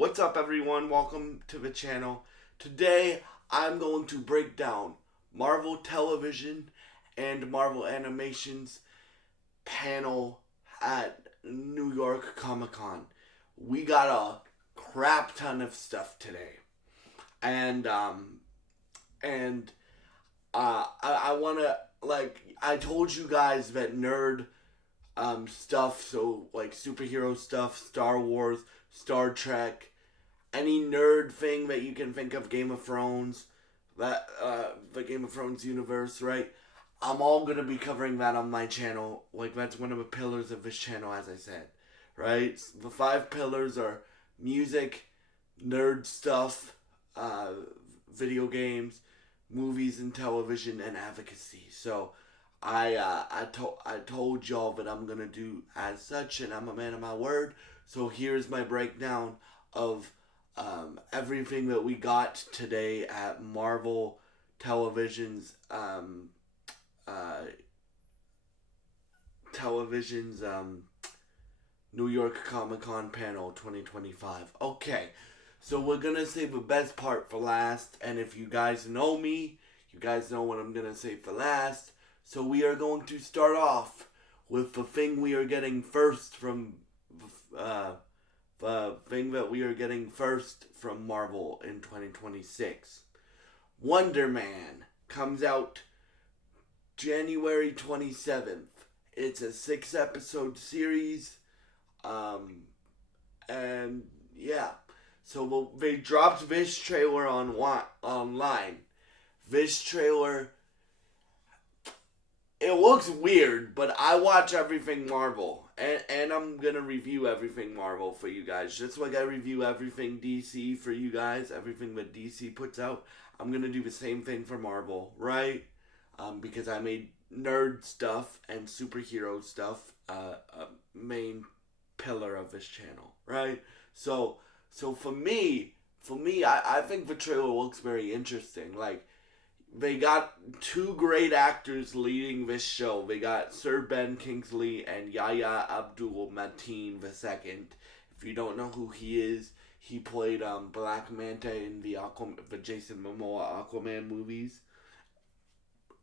What's up, everyone? Welcome to the channel. Today, I'm going to break down Marvel Television and Marvel Animation's panel at New York Comic Con. We got a crap ton of stuff today, and I wanna I told you guys that nerd stuff, so like superhero stuff, Star Wars, Star Trek, any nerd thing that you can think of, Game of Thrones, the Game of Thrones universe, right? I'm all gonna be covering that on my channel. Like that's one of the pillars of this channel, as I said, right? The five pillars are music, nerd stuff, video games, movies and television, and advocacy. So I told y'all that I'm gonna do as such, and I'm a man of my word. So here's my breakdown of everything that we got today at Marvel Television's New York Comic Con panel 2025. Okay, so we're gonna save the best part for last, and if you guys know me, you guys know what I'm gonna save for last. So we are going to start off with the thing we are getting first from the thing that we are getting first from Marvel in 2026. Wonder Man comes out January 27th. It's a 6 episode series. And yeah. So they dropped this trailer online. This trailer, it looks weird, but I watch everything Marvel. And I'm going to review everything Marvel for you guys. Just like I review everything DC for you guys, everything that DC puts out, I'm going to do the same thing for Marvel, right? Because I made nerd stuff and superhero stuff a main pillar of this channel, right? So for me, I think the trailer looks very interesting. Like, they got two great actors leading this show. They got Sir Ben Kingsley and Yahya Abdul-Mateen II. If you don't know who he is, he played Black Manta in the Jason Momoa Aquaman movies.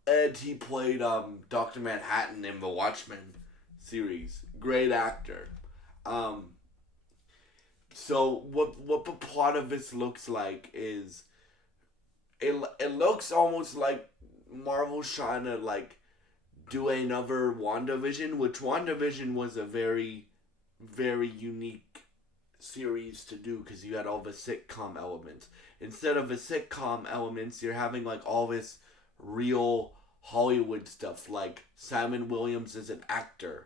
And he played Dr. Manhattan in the Watchmen series. Great actor. So what the plot of this looks like is it looks almost like Marvel's trying to like do another WandaVision, which WandaVision was a very, very unique series to do because you had all the sitcom elements. Instead of the sitcom elements, you're having like all this real Hollywood stuff. Like Simon Williams is an actor,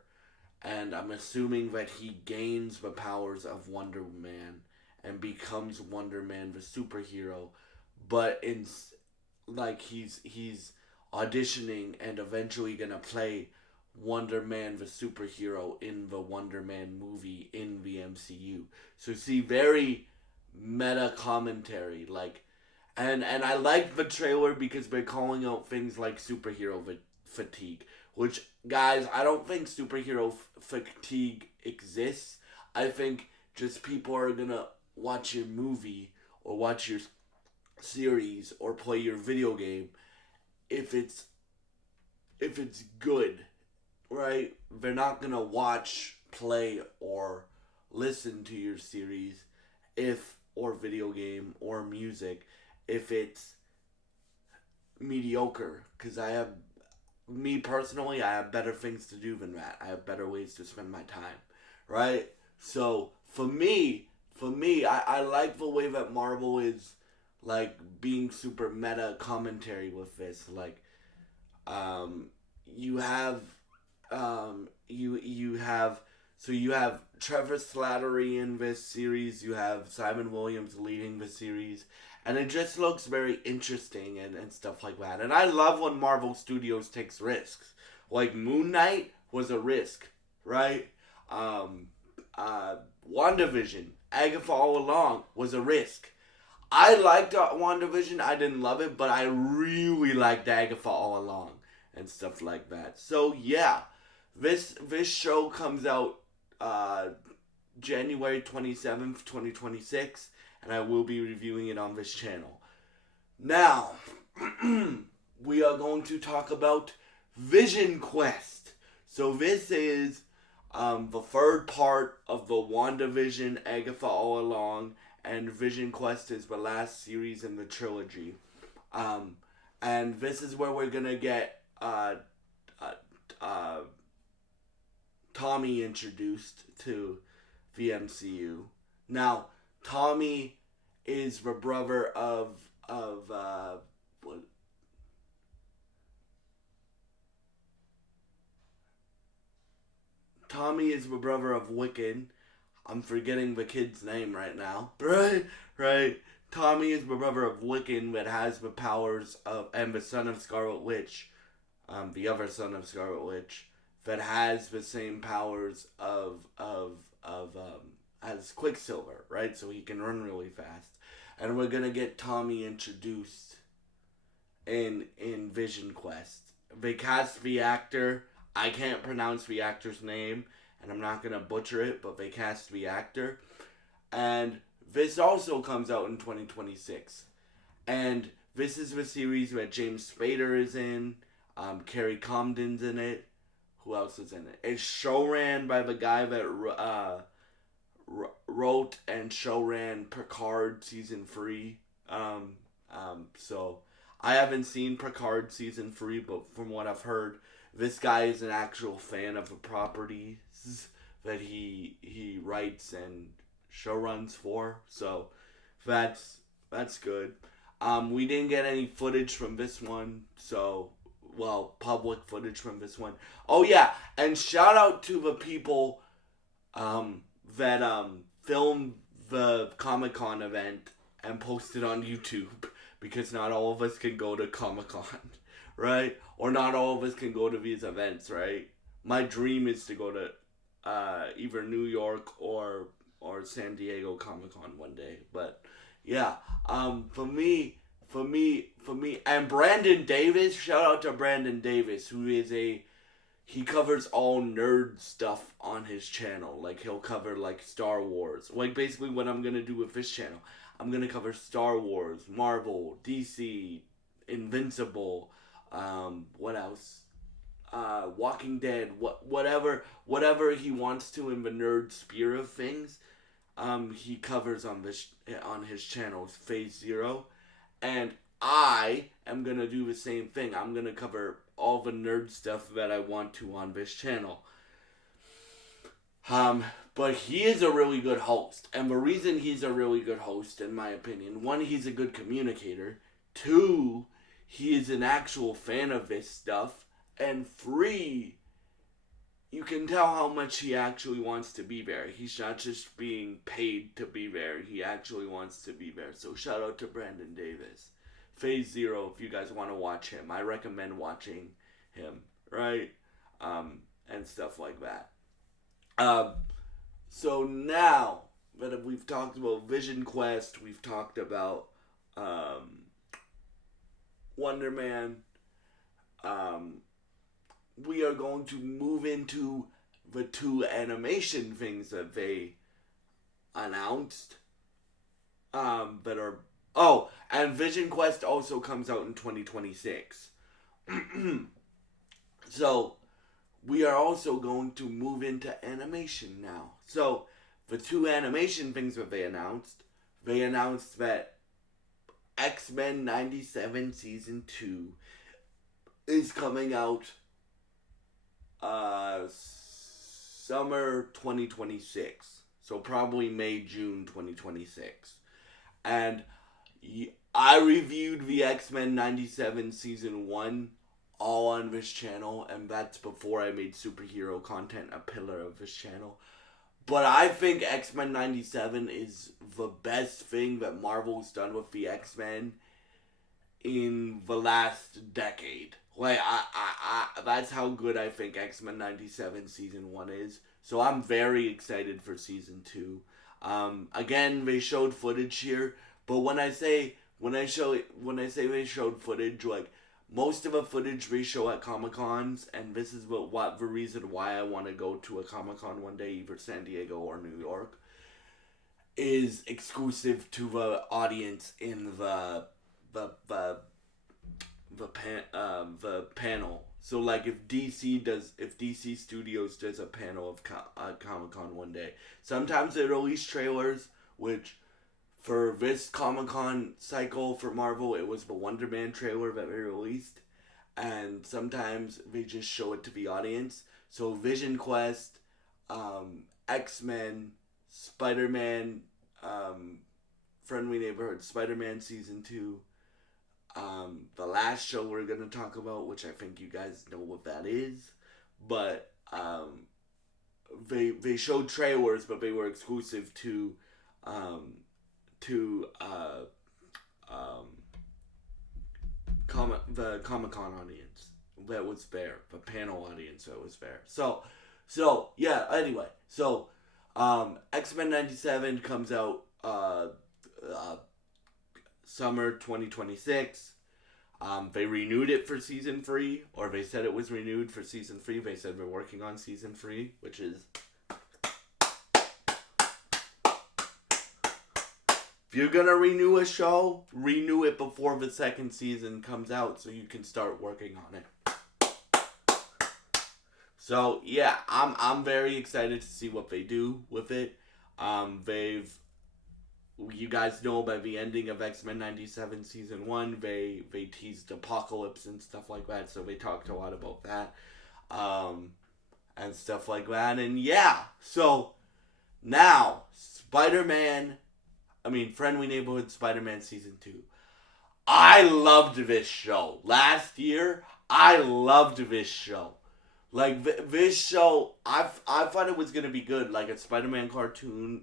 and I'm assuming that he gains the powers of Wonder Man and becomes Wonder Man the superhero, but in like he's auditioning and eventually gonna play Wonder Man the superhero in the Wonder Man movie in the MCU. So see, very meta commentary, like, and I like the trailer because they're calling out things like superhero fatigue, which, guys, I don't think superhero fatigue exists. I think just people are gonna watch your movie or watch your series or play your video game if it's good, right? They're not gonna watch, play, or listen to your series if or video game or music if it's mediocre. Because me personally, I have better things to do than that. I have better ways to spend my time, right? So for me, I like the way that Marvel is like being super meta commentary with this. Like, you have you have Trevor Slattery in this series. You have Simon Williams leading the series, and it just looks very interesting and stuff like that. And I love when Marvel Studios takes risks. Like Moon Knight was a risk, right? WandaVision, Agatha All Along was a risk. I liked WandaVision. I didn't love it, but I really liked Agatha All Along and stuff like that. So yeah, this show comes out January 27th, 2026, and I will be reviewing it on this channel. Now, we are going to talk about Vision Quest. So this is the third part of the WandaVision Agatha All Along, and Vision Quest is the last series in the trilogy. And this is where we're gonna get Tommy introduced to the MCU. Now, Tommy is the brother of Tommy is the brother of Wiccan. I'm forgetting the kid's name right now. Right. Tommy is the brother of Wiccan that has the powers of, and the son of Scarlet Witch, the other son of Scarlet Witch, that has the same powers as Quicksilver, right? So he can run really fast. And we're gonna get Tommy introduced in Vision Quest. They cast the actor. I can't pronounce the actor's name, and I'm not gonna butcher it, but they cast the actor. And this also comes out in 2026. And this is the series that James Spader is in. Carrie Comden's in it. Who else is in it? It's showran by the guy that wrote and showran Picard season 3. So I haven't seen Picard season 3, but from what I've heard, this guy is an actual fan of the properties that he writes and showruns for. So that's good. We didn't get any footage from this one, so public footage from this one. Oh yeah, and shout out to the people that filmed the Comic-Con event and posted on YouTube, because not all of us can go to Comic-Con, right? Or not all of us can go to these events, right? My dream is to go to either New York or San Diego Comic-Con one day. But yeah, for me, and Brandon Davis, shout out to Brandon Davis, who is he covers all nerd stuff on his channel. Like, he'll cover, like, Star Wars. Like, basically what I'm going to do with this channel. I'm going to cover Star Wars, Marvel, DC, Invincible, what else? Walking Dead, whatever he wants to in the nerd sphere of things, he covers on his channel, Phase Zero. And I am going to do the same thing. I'm going to cover all the nerd stuff that I want to on this channel. But he is a really good host. And the reason he's a really good host, in my opinion, one, he's a good communicator. Two, he is an actual fan of this stuff. And three, you can tell how much he actually wants to be there. He's not just being paid to be there. He actually wants to be there. So shout out to Brandon Davis. Phase Zero, if you guys want to watch him, I recommend watching him, right? And stuff like that. So now that we've talked about Vision Quest, we've talked about Wonder Man, we are going to move into the two animation things that they announced. And Vision Quest also comes out in 2026. So, we are also going to move into animation now. So, the two animation things that they announced that X-Men 97 Season 2 is coming out summer 2026. So probably May, June 2026. And I reviewed the X-Men 97 Season 1 all on this channel, and that's before I made superhero content a pillar of this channel. But I think X-Men 97 is the best thing that Marvel's done with the X-Men in the last decade. Like, I that's how good I think X-Men 97 Season 1 is. So I'm very excited for Season 2. Again, they showed footage here, but when I say they showed footage, like, most of the footage they show at Comic Cons, and this is what the reason why I want to go to a Comic Con one day, either San Diego or New York, is exclusive to the audience in the panel. So like if DC Studios does a panel of Comic Con one day, sometimes they release trailers, which for this Comic Con cycle for Marvel, it was the Wonder Man trailer that they released, and sometimes they just show it to the audience. So Vision Quest, X-Men, Spider-Man, Friendly Neighborhood Spider-Man Season 2, the last show we're going to talk about, which I think you guys know what that is, but they showed trailers, but they were exclusive to the Comic Con audience that was there, the panel audience that was there. So yeah. Anyway, so X-Men 97 comes out summer 2026. They renewed it for season 3, or they said it was renewed for season 3. They said we're working on season 3, which is, if you're gonna renew a show, renew it before the second season comes out so you can start working on it. So yeah, I'm very excited to see what they do with it. You guys know by the ending of X-Men 97 season 1, they teased Apocalypse and stuff like that, so they talked a lot about that, and stuff like that. And yeah, so now Friendly Neighborhood Spider-Man season 2. I loved this show. Last year, I loved this show. Like, this show, I thought it was going to be good. Like a Spider-Man cartoon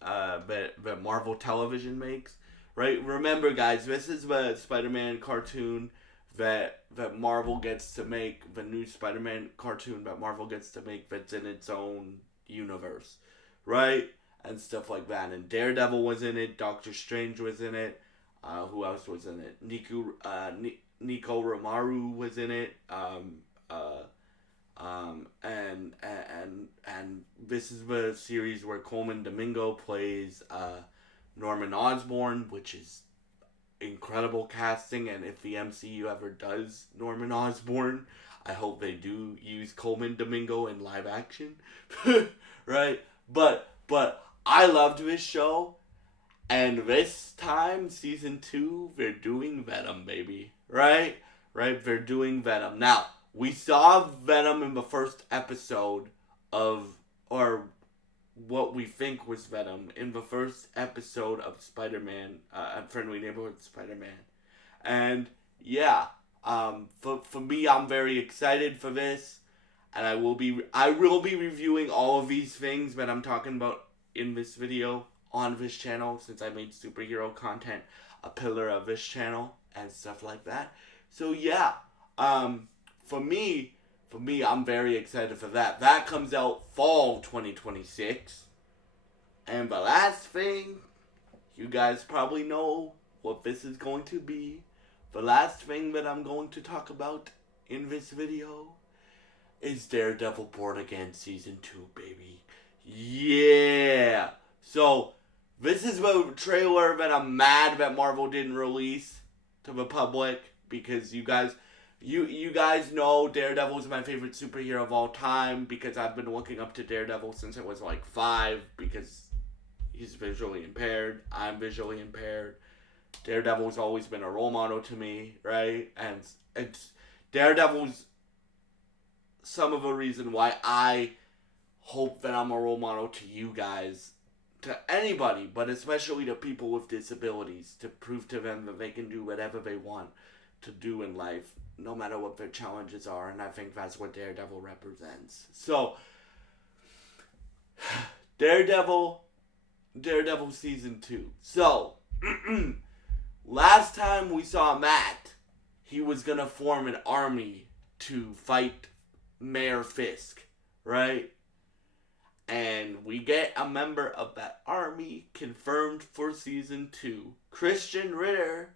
that Marvel Television makes. Right? Remember, guys, this is the Spider-Man cartoon that Marvel gets to make. The new Spider-Man cartoon that Marvel gets to make that's in its own universe. Right? And stuff like that. And Daredevil was in it. Doctor Strange was in it. Who else was in it? Nico Romaru was in it. And this is the series where Coleman Domingo plays Norman Osborn, which is incredible casting. And if the MCU ever does Norman Osborn, I hope they do use Coleman Domingo in live action. Right? But I loved this show, and this time, season 2, they're doing Venom, baby. Right? They're doing Venom. Now, we saw Venom in the first episode or what we think was Venom, in the first episode of Spider-Man, Friendly Neighborhood Spider-Man. And, yeah, for me, I'm very excited for this, and I will be reviewing all of these things that I'm talking about in this video on this channel, since I made superhero content a pillar of this channel and stuff like that. So yeah, for me, I'm very excited for that. That comes out fall 2026. And the last thing, you guys probably know what this is going to be. The last thing that I'm going to talk about in this video is Daredevil Born Again Season 2, baby. Yeah! So, this is the trailer that I'm mad that Marvel didn't release to the public, because you guys know Daredevil is my favorite superhero of all time, because I've been looking up to Daredevil since I was like 5, because he's visually impaired, I'm visually impaired. Daredevil's always been a role model to me, right? And Daredevil's some of the reason why I hope that I'm a role model to you guys, to anybody, but especially to people with disabilities, to prove to them that they can do whatever they want to do in life, no matter what their challenges are. And I think that's what Daredevil represents. So, Daredevil Season 2. So, last time we saw Matt, he was gonna form an army to fight Mayor Fisk, right? And we get a member of that army confirmed for Season 2. Christian Ritter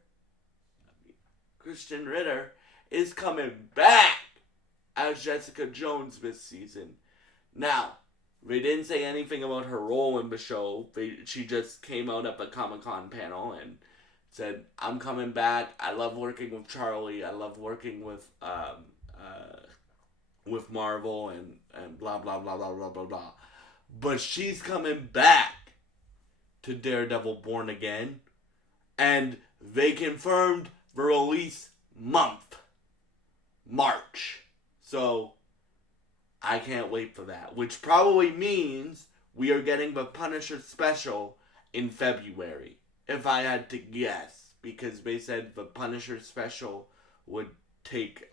is coming back as Jessica Jones this season. Now, they didn't say anything about her role in the show. She just came out at the Comic-Con panel and said, I'm coming back. I love working with Charlie. I love working with Marvel and blah, blah, blah, blah, blah, blah, blah. But she's coming back to Daredevil Born Again. And they confirmed the release month. March. So, I can't wait for that. Which probably means we are getting the Punisher special in February. If I had to guess. Because they said the Punisher special would take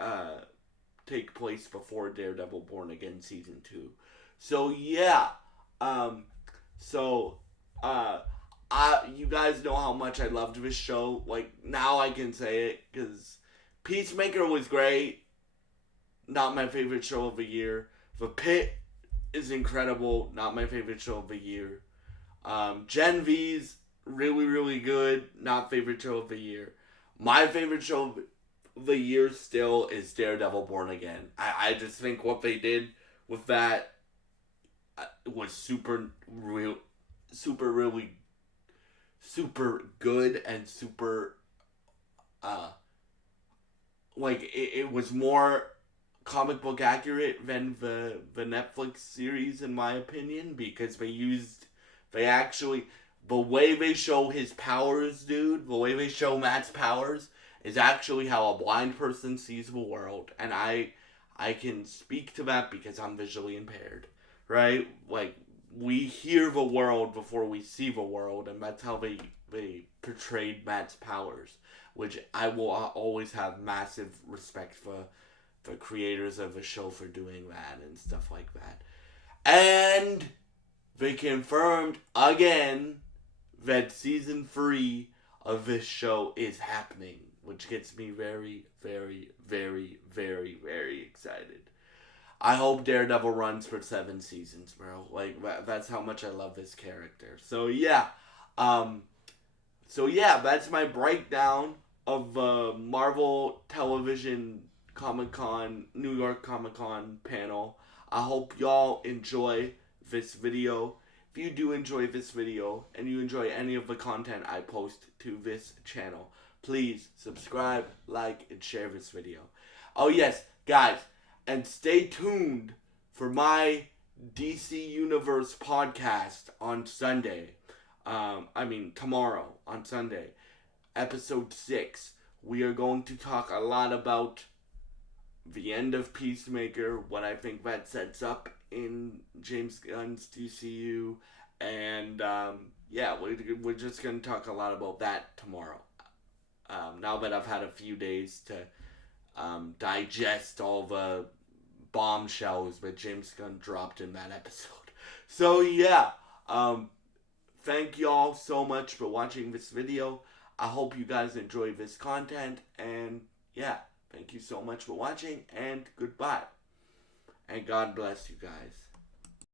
place before Daredevil Born Again Season 2. So, yeah. You guys know how much I loved this show. Like, now I can say it. Because Peacemaker was great. Not my favorite show of the year. The Pit is incredible. Not my favorite show of the year. Gen V's really, really good. Not favorite show of the year. My favorite show of the year still is Daredevil Born Again. I just think what they did with that was super good and super it was more comic book accurate than the Netflix series, in my opinion, because the way they show his powers, dude, the way they show Matt's powers is actually how a blind person sees the world. And I can speak to that because I'm visually impaired, right? Like, we hear the world before we see the world, and that's how they portrayed Matt's powers, which I will always have massive respect for the creators of the show for doing that and stuff like that. And they confirmed again that season 3 of this show is happening, which gets me very, very, very, very, very excited. I hope Daredevil runs for 7 seasons, bro. Like, that's how much I love this character. So, yeah. That's my breakdown of Marvel Television Comic-Con, New York Comic-Con panel. I hope y'all enjoy this video. If you do enjoy this video and you enjoy any of the content I post to this channel, please subscribe, like, and share this video. Oh yes, guys, and stay tuned for my DC Universe podcast on Sunday. Tomorrow on Sunday, episode 6. We are going to talk a lot about the end of Peacemaker, what I think that sets up in James Gunn's DCU, and we're just going to talk a lot about that tomorrow. Now that I've had a few days to digest all the bombshells that James Gunn dropped in that episode. So yeah, thank y'all so much for watching this video. I hope you guys enjoy this content, and yeah, thank you so much for watching, and goodbye. And God bless you guys.